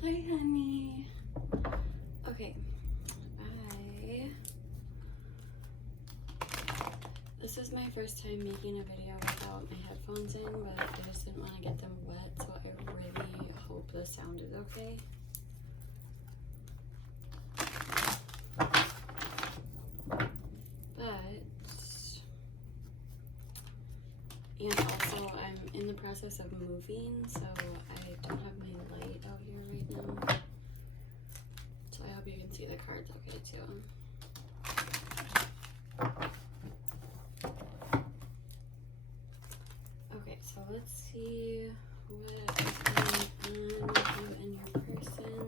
Hi, honey. Okay, this is my first time making a video without my headphones in, but I just didn't want to get them wet, so I really hope the sound is okay. And also, I'm in the process of moving, so I don't have my light out here right now. So I hope you can see the cards okay too. Okay, so let's see what is going on with you and your person.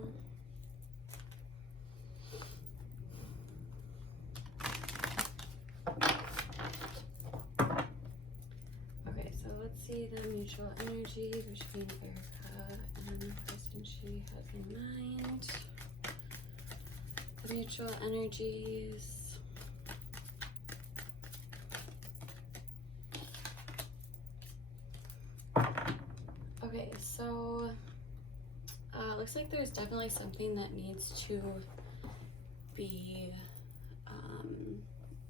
Okay, so let's see the mutual energy between Ericka and the person she has in mind. The mutual energies. Okay, so looks like there's definitely something that needs to be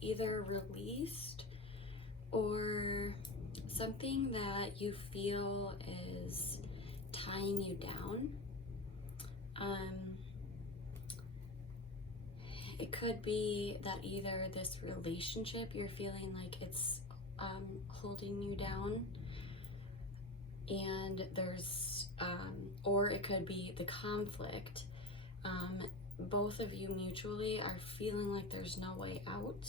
either released or something that you feel is tying you down. It could be that either this relationship you're feeling like it's holding you down, and there's or it could be the conflict. Both of you mutually are feeling like there's no way out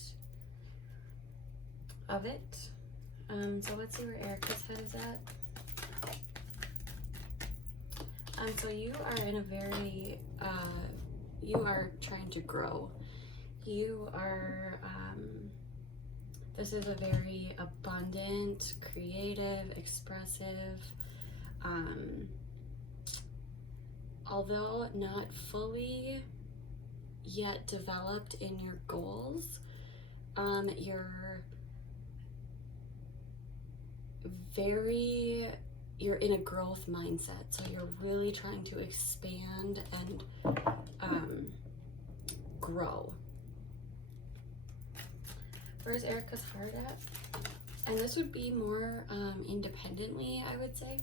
of it. So let's see where Ericka's head is at. So you are in a very you are trying to grow. You are this is a very abundant, creative, expressive, although not fully yet developed in your goals, you're in a growth mindset, so you're really trying to expand and grow. Where's Ericka's heart at? And this would be more independently, I would say.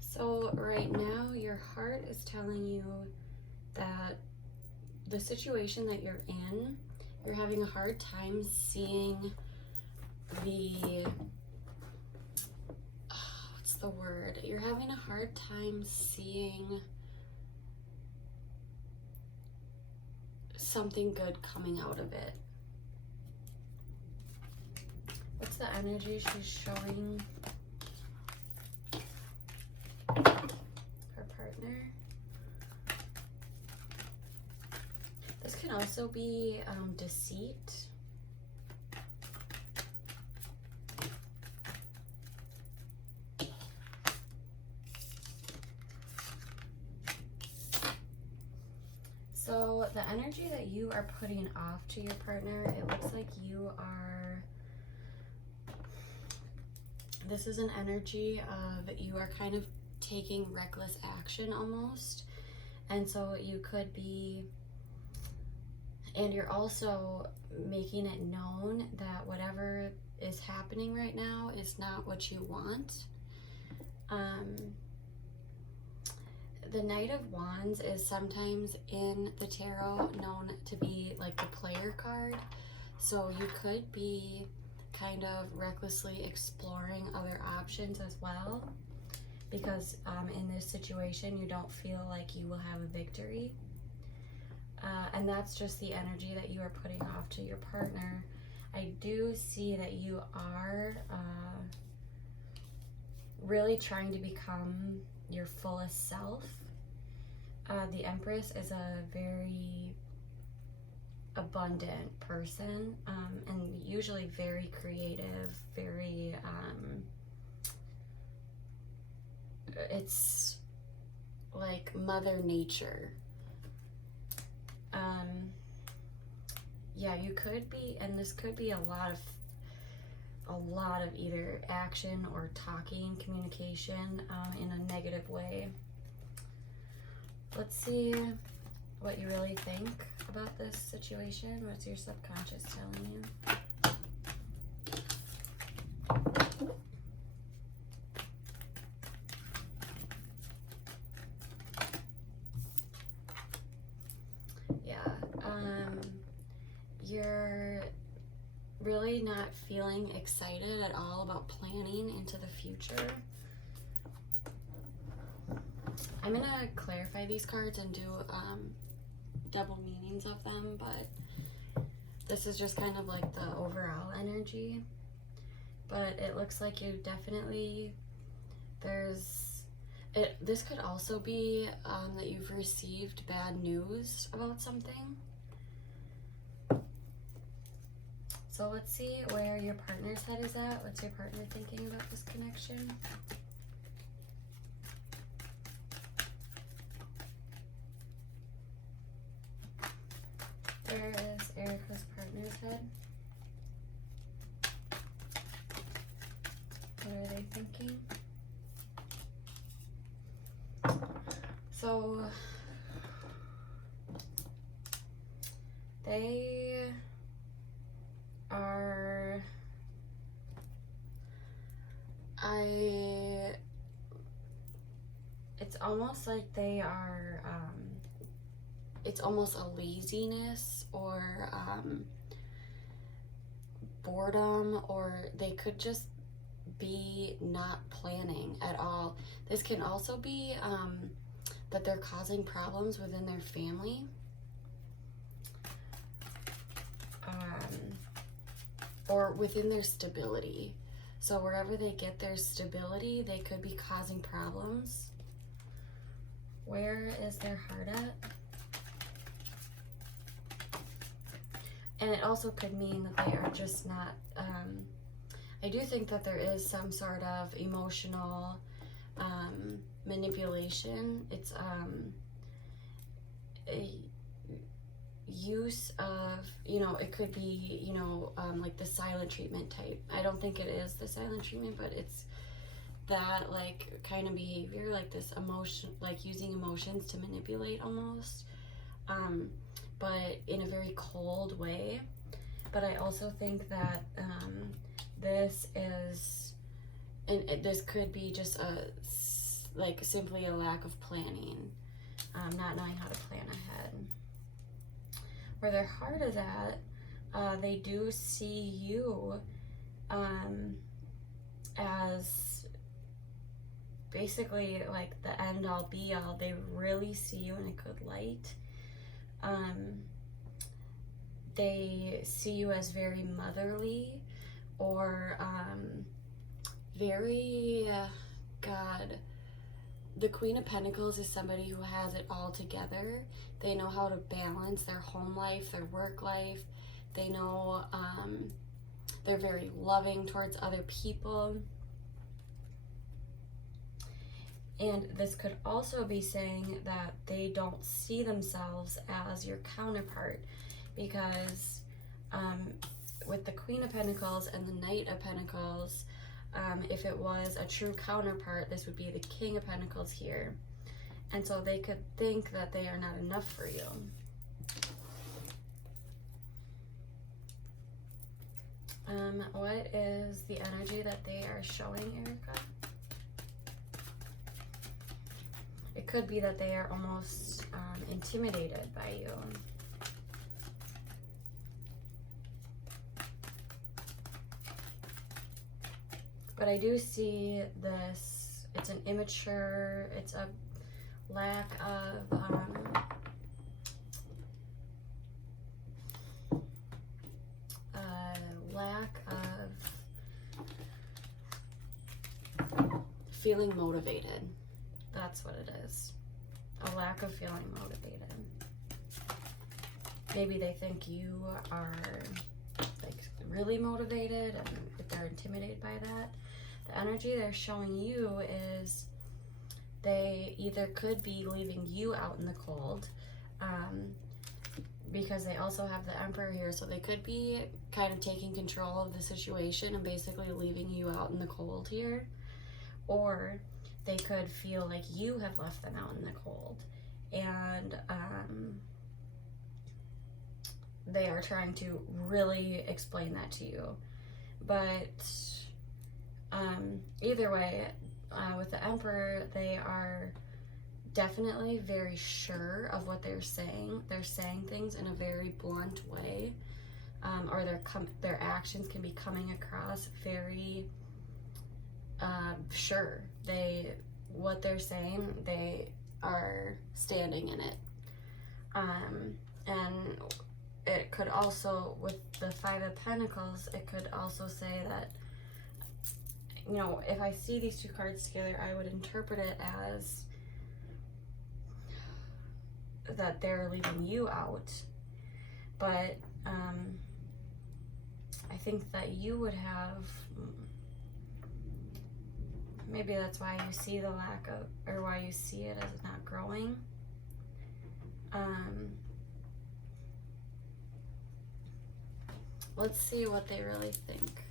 So right now your heart is telling you that the situation that you're in, you're having a hard time seeing what's the word? You're having a hard time seeing something good coming out of it. What's the energy she's showing her partner? This can also be deceit. So the energy that you are putting off to your partner, it looks like you are, this is an energy of you are kind of taking reckless action almost. And so you could be, and you're also making it known that whatever is happening right now is not what you want. The Knight of Wands is sometimes in the tarot known to be like the player card. So you could be kind of recklessly exploring other options as well, because in this situation you don't feel like you will have a victory. And that's just the energy that you are putting off to your partner. I do see that you are really trying to become your fullest self. The Empress is a very abundant person, and usually very creative, very, it's like Mother Nature. Yeah, you could be, and this could be a lot of a lot of either action or talking, communication in a negative way. Let's see what you really think about this situation. What's your subconscious telling you? You're really not feeling excited at all about planning into the future. I'm gonna clarify these cards and do double meanings of them, but this is just kind of like the overall energy. But it looks like you definitely, this could also be that you've received bad news about something. So let's see where your partner's head is at. What's your partner thinking about this connection? Where is Ericka's partner's head? What are they thinking? So they are, it's almost like they are, it's almost a laziness or boredom, or they could just be not planning at all. This can also be that they're causing problems within their family. Or within their stability. So wherever they get their stability, they could be causing problems. Where is their heart at? And it also could mean that they are just not, I do think that there is some sort of emotional manipulation. It's a use of, you know, it could be, you know, like the silent treatment type. I don't think it is the silent treatment, but it's that like kind of behavior, like this emotion, like using emotions to manipulate almost, but in a very cold way. But I also think that this is, and this could be just like simply a lack of planning, not knowing how to plan ahead. Where their heart is at, they do see you as basically like the end all be all. They really see you in a good light. They see you as very motherly, or very, God, the Queen of Pentacles is somebody who has it all together. They know how to balance their home life, their work life. They know they're very loving towards other people. And this could also be saying that they don't see themselves as your counterpart, because with the Queen of Pentacles and the Knight of Pentacles, if it was a true counterpart, this would be the King of Pentacles here. And so they could think that they are not enough for you. What is the energy that they are showing, Ericka? It could be that they are almost intimidated by you. But I do see this, it's an immature, it's a lack of feeling motivated. That's what it is. A lack of feeling motivated. Maybe they think you are like really motivated and they're intimidated by that. The energy they're showing you is they either could be leaving you out in the cold, because they also have the Emperor here, so they could be kind of taking control of the situation and basically leaving you out in the cold here. Or they could feel like you have left them out in the cold. And they are trying to really explain that to you. But either way, with the Emperor, they are definitely very sure of what they're saying. They're saying things in a very blunt way, or their actions can be coming across very sure. What they're saying, they are standing in it. And it could also, with the Five of Pentacles, it could also say that, you know, if I see these two cards together, I would interpret it as that they're leaving you out. But I think that you would have, maybe that's why you see the lack of, or why you see it as not growing. Let's see what they really think.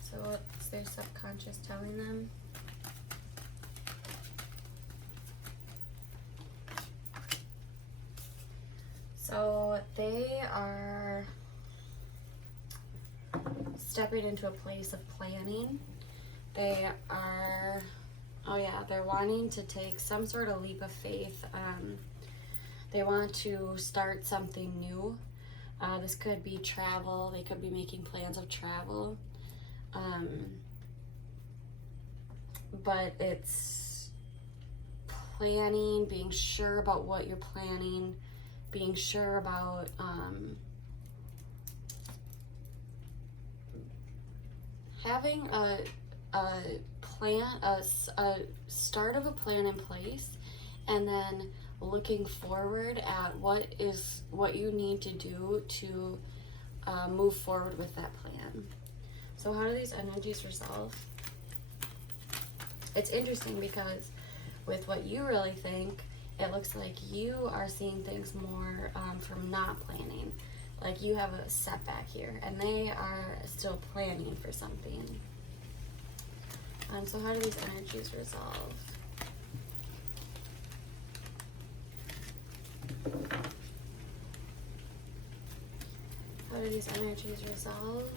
So what's their subconscious telling them? So they are stepping into a place of planning. They are, they're wanting to take some sort of leap of faith. They want to start something new. This could be travel. They could be making plans of travel. But it's planning, being sure about what you're planning, being sure about having a plan, a start of a plan in place, and then looking forward at what you need to do to move forward with that plan. So how do these energies resolve? It's interesting because with what you really think, it looks like you are seeing things more from not planning. Like you have a setback here, and they are still planning for something. So how do these energies resolve? How do these energies resolve?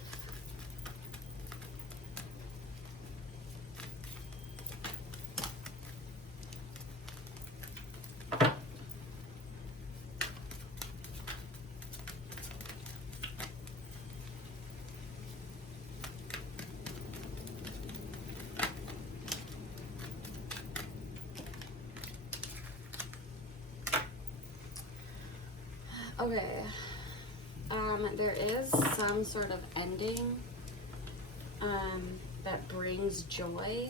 Okay, there is some sort of ending that brings joy,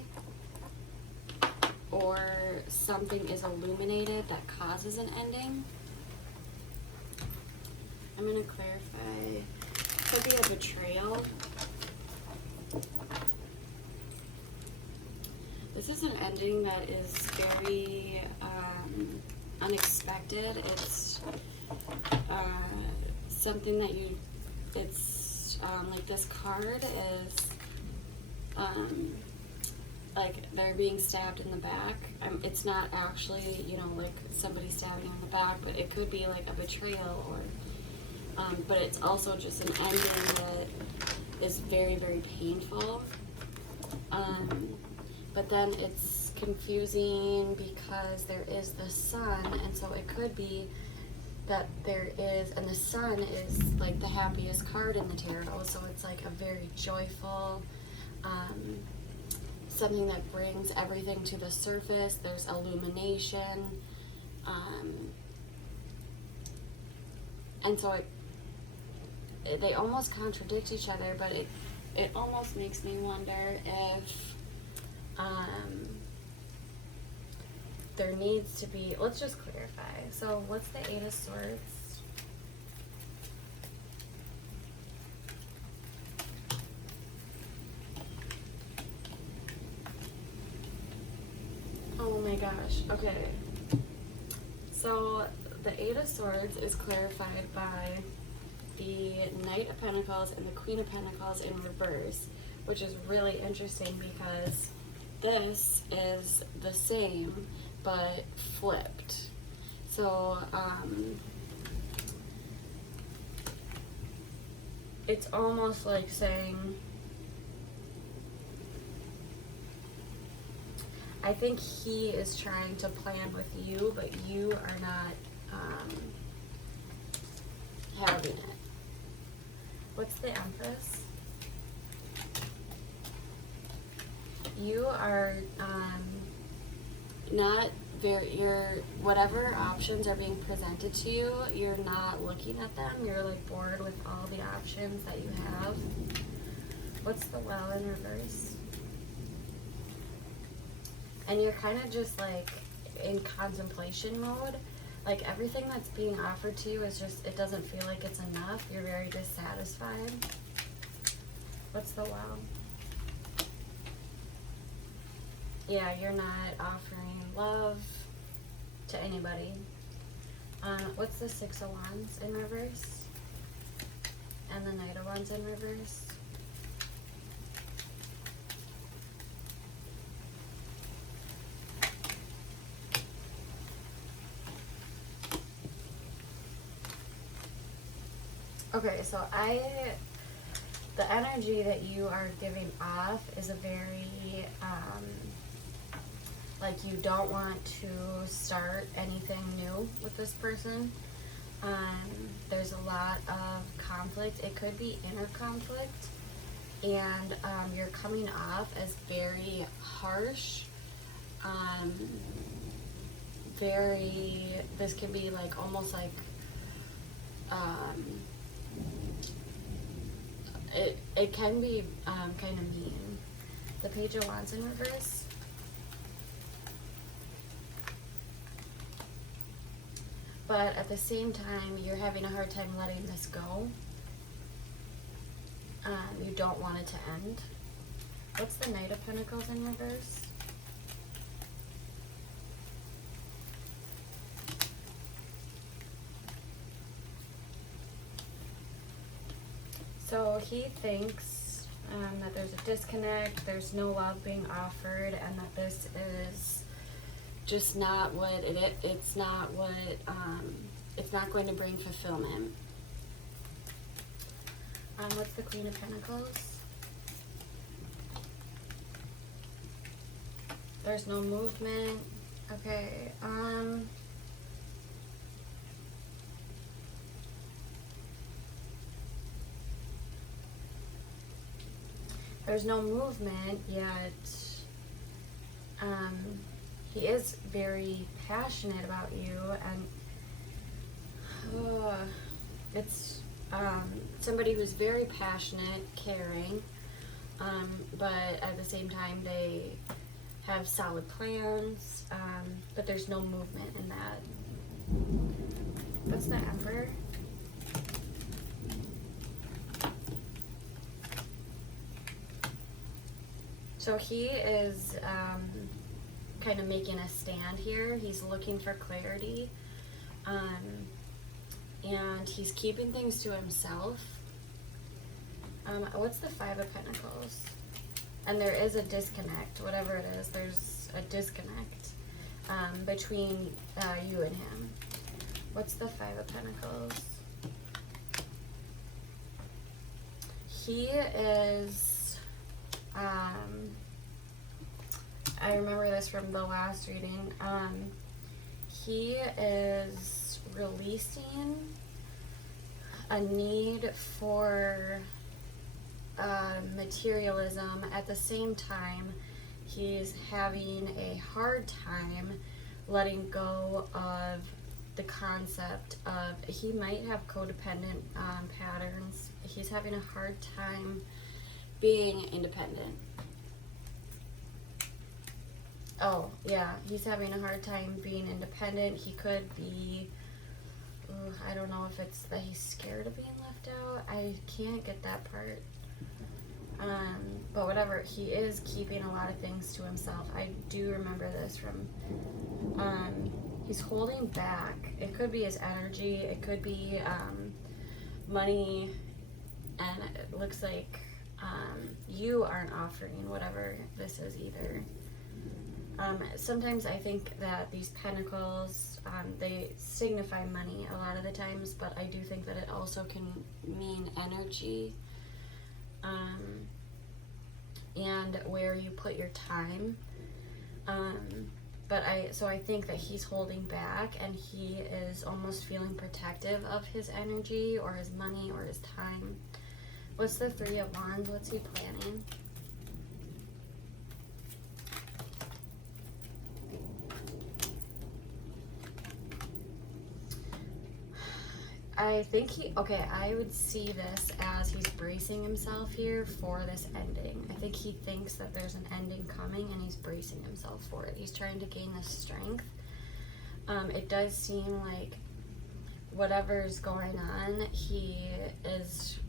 or something is illuminated that causes an ending. I'm going to clarify. Could be a betrayal. This is an ending that is very unexpected. It's something that it's like this card is like they're being stabbed in the back. It's not actually, you know, like somebody stabbing in the back, but it could be like a betrayal, or but it's also just an ending that is very, very painful. But then it's confusing because there is the sun, and so it could be that there is, and the sun is like the happiest card in the tarot, so it's like a very joyful, something that brings everything to the surface. There's illumination, and so they almost contradict each other, but it almost makes me wonder if there needs to be, let's just clarify. So what's the Eight of Swords? gosh. Okay. So the Eight of Swords is clarified by the Knight of Pentacles and the Queen of Pentacles in reverse, which is really interesting because this is the same but flipped. So it's almost like saying, I think he is trying to plan with you, but you are not having it. What's the Empress? You are not very, whatever options are being presented to you, you're not looking at them. You're like bored with all the options that you have. What's the Well in reverse? And you're kind of just like in contemplation mode. Like everything that's being offered to you is just, it doesn't feel like it's enough. You're very dissatisfied. What's the Well? Yeah, you're not offering love to anybody. What's the Six of Wands in reverse? And the Knight of Wands in reverse? Okay, so the energy that you are giving off is a very, like you don't want to start anything new with this person. There's a lot of conflict. It could be inner conflict, and you're coming off as very harsh, this can be like almost like, it can be kind of mean. The Page of Wands in reverse. But at the same time, you're having a hard time letting this go. You don't want it to end. What's the Knight of Pentacles in reverse? So he thinks that there's a disconnect, there's no love being offered, and that this is just not what it's not what, it's not going to bring fulfillment. What's the Queen of Pentacles? There's no movement. Okay, there's no movement yet. He is very passionate about you, and it's somebody who's very passionate, caring, but at the same time they have solid plans, but there's no movement in that. What's the Emperor? So he is kind of making a stand here. He's looking for clarity, and he's keeping things to himself. What's the Five of Pentacles? And there is a disconnect, whatever it is, there's a disconnect between you and him. What's the Five of Pentacles? He is, I remember this from the last reading, he is releasing a need for materialism. At the same time, he's having a hard time letting go of the concept of, he might have codependent patterns. He's having a hard time being independent. Oh, yeah, he's having a hard time being independent. He could be, I don't know if it's that he's scared of being left out. I can't get that part. But whatever, he is keeping a lot of things to himself. I do remember this from, he's holding back. It could be his energy, it could be money, and it looks like you aren't offering whatever this is either. Sometimes I think that these pentacles, they signify money a lot of the times, but I do think that it also can mean energy, and where you put your time. So I think that he's holding back, and he is almost feeling protective of his energy or his money or his time. What's the Three of Wands? What's he planning? I think I would see this as he's bracing himself here for this ending. I think he thinks that there's an ending coming and he's bracing himself for it. He's trying to gain this strength. It does seem like whatever's going on, he is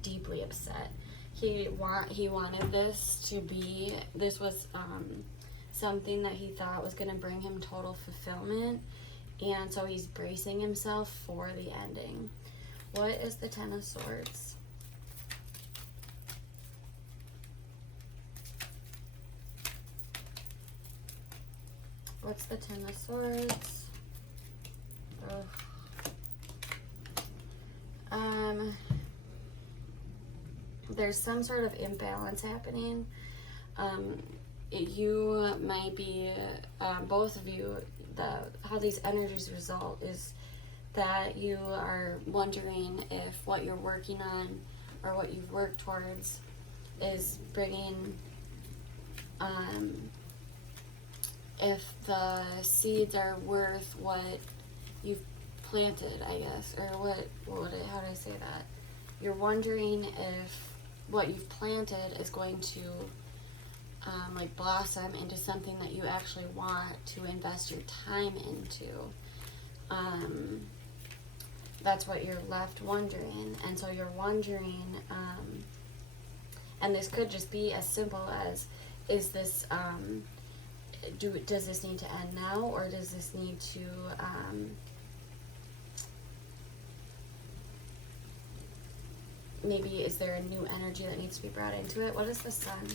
deeply upset. He wanted this to be, this was something that he thought was going to bring him total fulfillment. And so he's bracing himself for the ending. What is the Ten of Swords? What's the Ten of Swords? There's some sort of imbalance happening. You might be, both of you, how these energies result is that you are wondering if what you're working on or what you've worked towards is bringing, if the seeds are worth what you've planted, I guess, or how do I say that? You're wondering if what you've planted is going to like blossom into something that you actually want to invest your time into. That's what you're left wondering. And so you're wondering, and this could just be as simple as, is this, does this need to end now, or does this need to, maybe is there a new energy that needs to be brought into it? What is the Sun?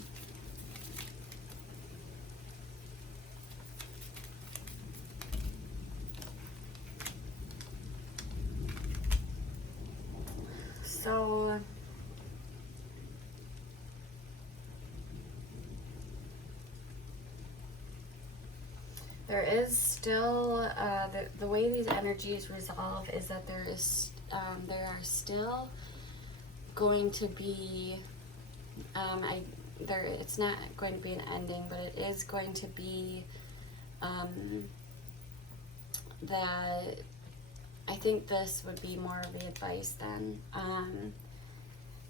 So there is still the way these energies resolve is that there are still going to be it's not going to be an ending, but it is going to be that I think this would be more of the advice then.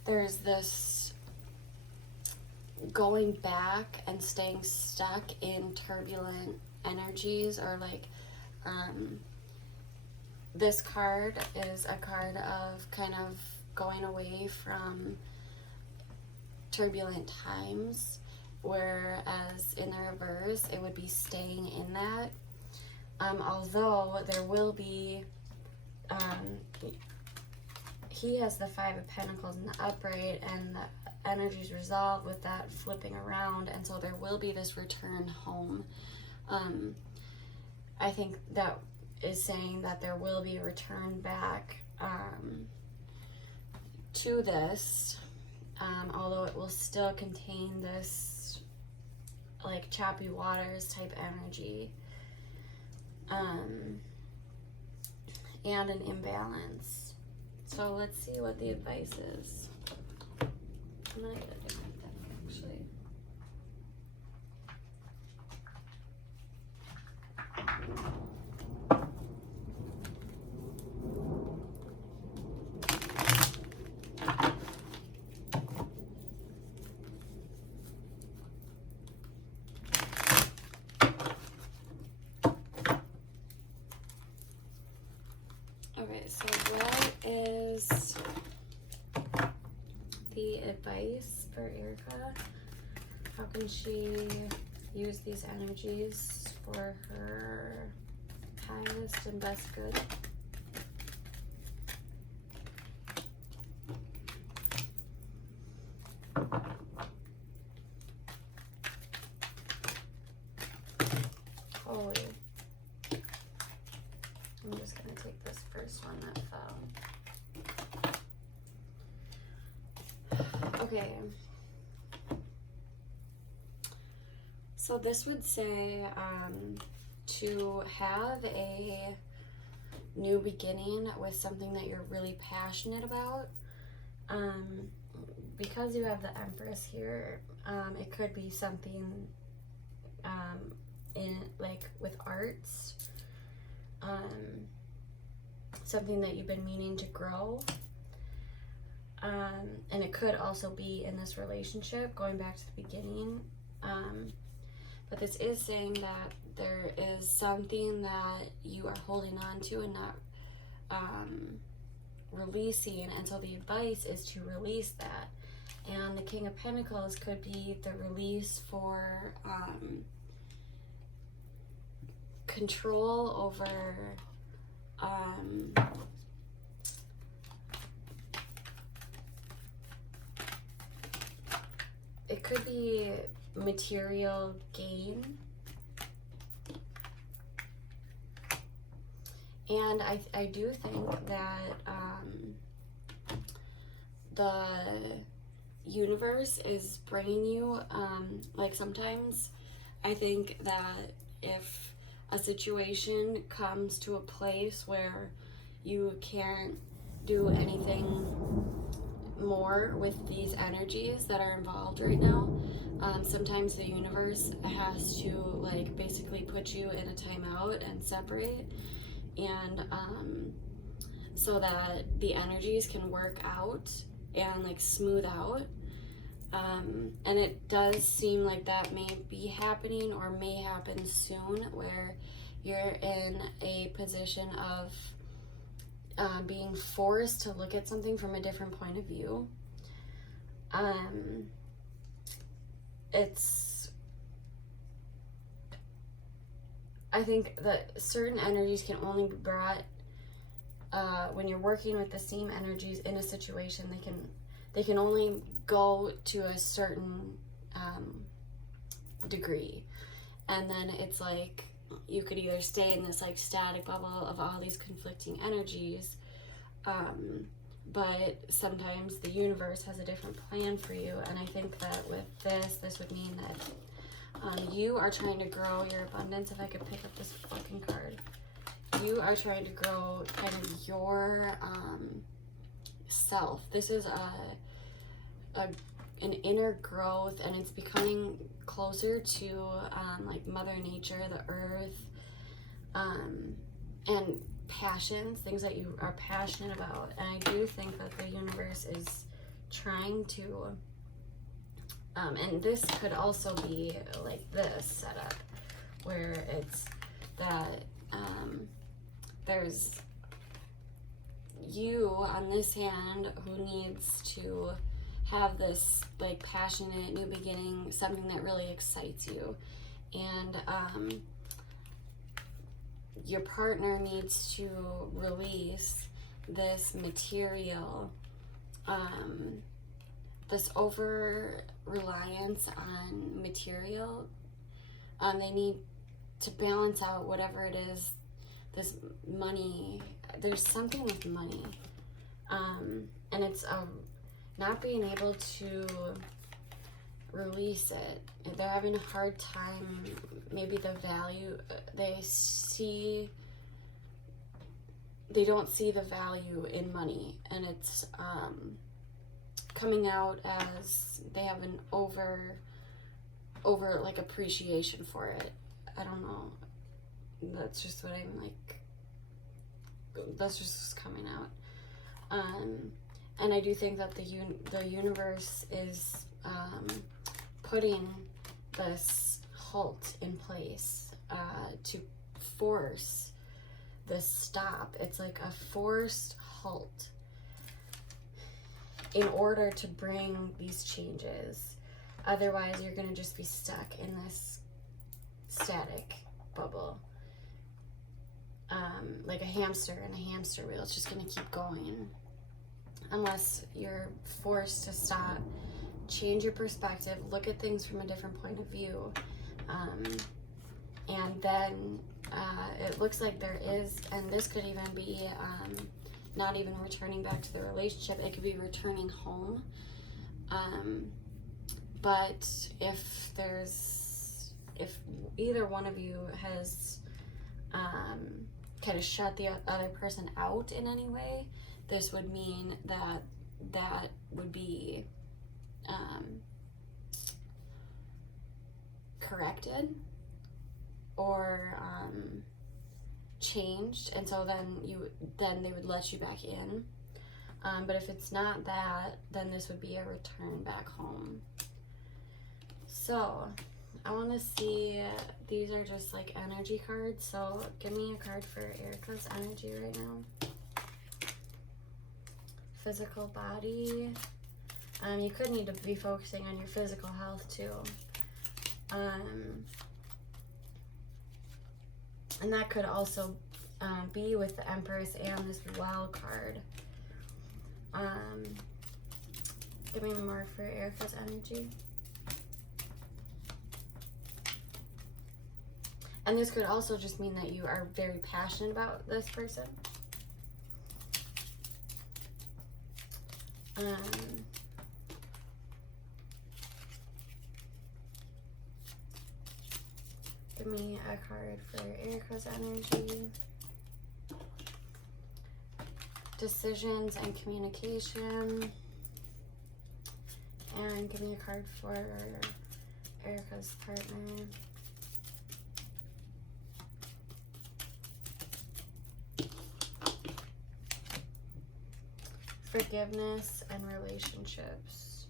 There's this going back and staying stuck in turbulent energies, or like this card is a card of kind of going away from turbulent times, whereas in the reverse it would be staying in that. Although there will be, he has the Five of Pentacles in the upright, and the energies resolve with that flipping around, and so there will be this return home. I think that is saying that there will be a return back to this, although it will still contain this like choppy waters type energy, and an imbalance. So let's see what the advice is. I'm gonna get a different deck actually. Okay, so what is the advice for Ericka? How can she use these energies for her highest and best good? Holy. I'm just going to take this first one that fell. Okay. So this would say to have a new beginning with something that you're really passionate about. Because you have the Empress here, it could be something in like with arts, something that you've been meaning to grow. And it could also be in this relationship, going back to the beginning. But this is saying that there is something that you are holding on to and not releasing, and so the advice is to release that. And the King of Pentacles could be the release for control over it could be material gain. And I do think that the universe is bringing you, like sometimes I think that if a situation comes to a place where you can't do anything more with these energies that are involved right now, sometimes the universe has to like basically put you in a timeout and separate, and so that the energies can work out and like smooth out. And it does seem like that may be happening or may happen soon, where you're in a position of being forced to look at something from a different point of view. I think that certain energies can only be brought when you're working with the same energies in a situation. They can only go to a certain degree, and then it's like you could either stay in this like static bubble of all these conflicting energies, but sometimes the universe has a different plan for you. And I think that with this would mean that you are trying to grow your abundance. If I could pick up this fucking card, you are trying to grow kind of your self. This is an inner growth, and it's becoming closer to like Mother Nature, the earth, and passions, things that you are passionate about. And I do think that the universe is trying to, and this could also be like this setup, where it's that there's you on this hand who needs to have this like passionate new beginning, something that really excites you, and your partner needs to release this material, this over reliance on material. They need to balance out whatever it is, this money. There's something with money, and it's not being able to release it. They're having a hard time, maybe the value, they don't see the value in money, and it's coming out as they have an over like appreciation for it. I don't know, that's just what I'm like, that's just coming out. And I do think that the universe is putting this halt in place to force this stop. It's like a forced halt. in order to bring these changes. Otherwise, you're going to just be stuck in this static bubble. Like a hamster in a hamster wheel. It's just going to keep going. Unless you're forced to stop, change your perspective, look at things from a different point of view. And then it looks like there is, and this could even be not even returning back to the relationship, it could be returning home. But if either one of you has kind of shut the other person out in any way, this would mean that would be corrected or changed, and so then they would let you back in. But if it's not that, then this would be a return back home. So I want to see, these are just like energy cards, so give me a card for Ericka's energy right now. Physical body. You could need to be focusing on your physical health too. And that could also be with the Empress and this Wild card. Give me more for Ericka's energy. And this could also just mean that you are very passionate about this person. Give me a card for Ericka's energy. Decisions and communication. And give me a card for Ericka's partner. Forgiveness and relationships.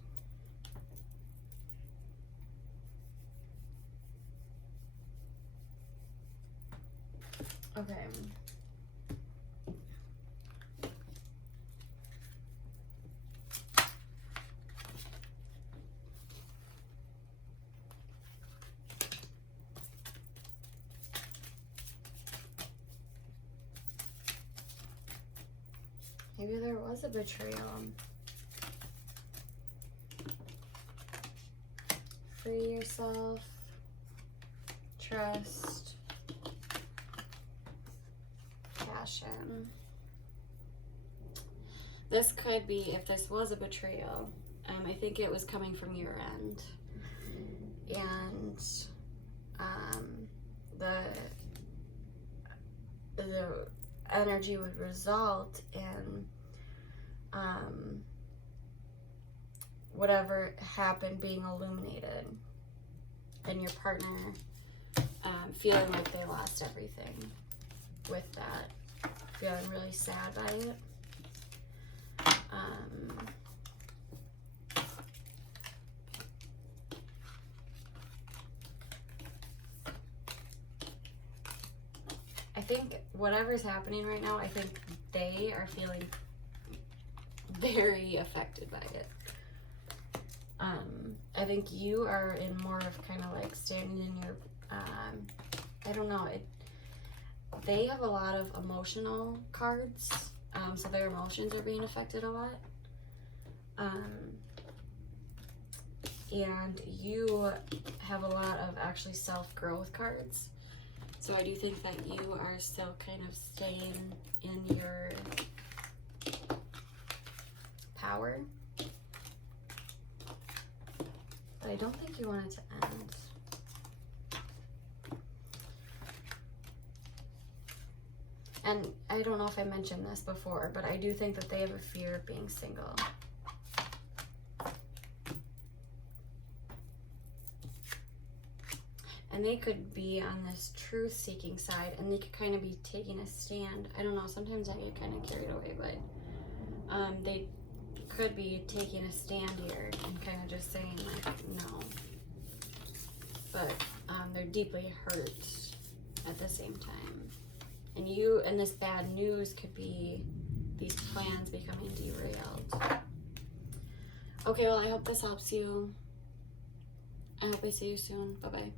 Okay. Maybe there was a betrayal. Free yourself. Trust. Passion. This could be, if this was a betrayal, I think it was coming from your end. And the energy would result in whatever happened being illuminated, and your partner feeling like they lost everything with that, feeling really sad by it. I think whatever's happening right now, I think they are feeling very affected by it. I think you are in more of kind of like standing in your, I don't know, they have a lot of emotional cards, so their emotions are being affected a lot. And you have a lot of actually self-growth cards. So I do think that you are still kind of staying in your power. But I don't think you want it to end. And I don't know if I mentioned this before, but I do think that they have a fear of being single. And they could be on this truth-seeking side, and they could kind of be taking a stand. I don't know, sometimes I get kind of carried away, but they could be taking a stand here and kind of just saying, like, no. But they're deeply hurt at the same time. And this bad news could be these plans becoming derailed. Okay, well, I hope this helps you. I hope I see you soon. Bye-bye.